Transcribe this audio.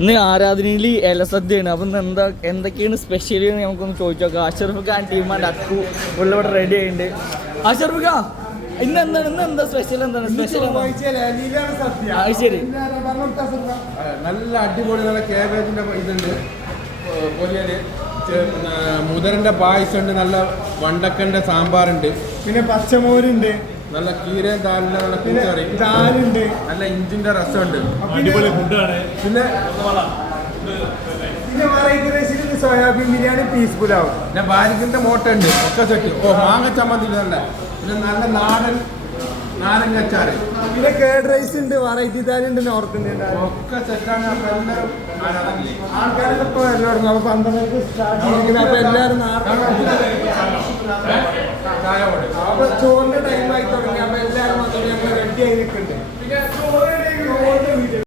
ഇന്ന് ആരാധനയിൽ ഇലസദ്യയാണ്. അപ്പം എന്തൊക്കെയാണ് സ്പെഷ്യൽ എന്ന് നമുക്കൊന്ന് ചോദിച്ചു നോക്കാം. അഷറഫ് ഖാൻ ടീമാൻ്റെ അക്കു ഉള്ളിവിടെ റെഡി ആയിട്ടുണ്ട്. അഷറഫ് ഖാൻ ഇന്ന് സ്പെഷ്യൽ എന്താണ്? സ്പെഷ്യൽ ശരി, നല്ല അടിപൊളി നല്ല കാബേജിന്റെ ഇതുണ്ട്, പൊരിയല്, മുതരന്റെ പായസമുണ്ട്, നല്ല വണ്ടക്കന്റെ സാമ്പാറുണ്ട്, പിന്നെ പച്ചമോരുണ്ട്, നല്ല കീരയും ദാലിന്റെ നല്ല കൂട്ടുകറി, ദാലുണ്ട്, നല്ല ഇഞ്ചിന്റെ രസമുണ്ട്, അടിപൊളി ഫുഡാണ്. പിന്നെ വെറൈറ്റി റൈസിൽ സോയാബീൻ ബിരിയാണി, പീസ് പുലാവും, പിന്നെ ബാരിക്കിന്റെ മോട്ട ഉണ്ട്, ഒക്കെ സെറ്റ്. മാങ്ങ ചമ്മന്തി നല്ല, പിന്നെ നല്ല നാരങ്ങ അച്ചാറ്, പിന്നെ കേഡ് റൈസ് ഉണ്ട്, വെറൈറ്റി ദാലുണ്ട്, നോർത്ത് ഇന്ത്യൻ ഒക്കെ സെറ്റാണ്. അപ്പൊ എല്ലാവരും ആൾക്കാരൊക്കെ ഇപ്പൊ വരൽ തുടങ്ങും. അപ്പൊ 12 സ്റ്റാർട്ട് ചെയ്തിരിക്കുന്നത്. അപ്പൊ എല്ലാവരും ചായ അപ്പൊ ചോറിന്റെ ടൈമായി തുടങ്ങി. അപ്പൊ എല്ലാവരും ഞങ്ങൾ റെഡി ആയി നിൽക്കുന്നുണ്ട്.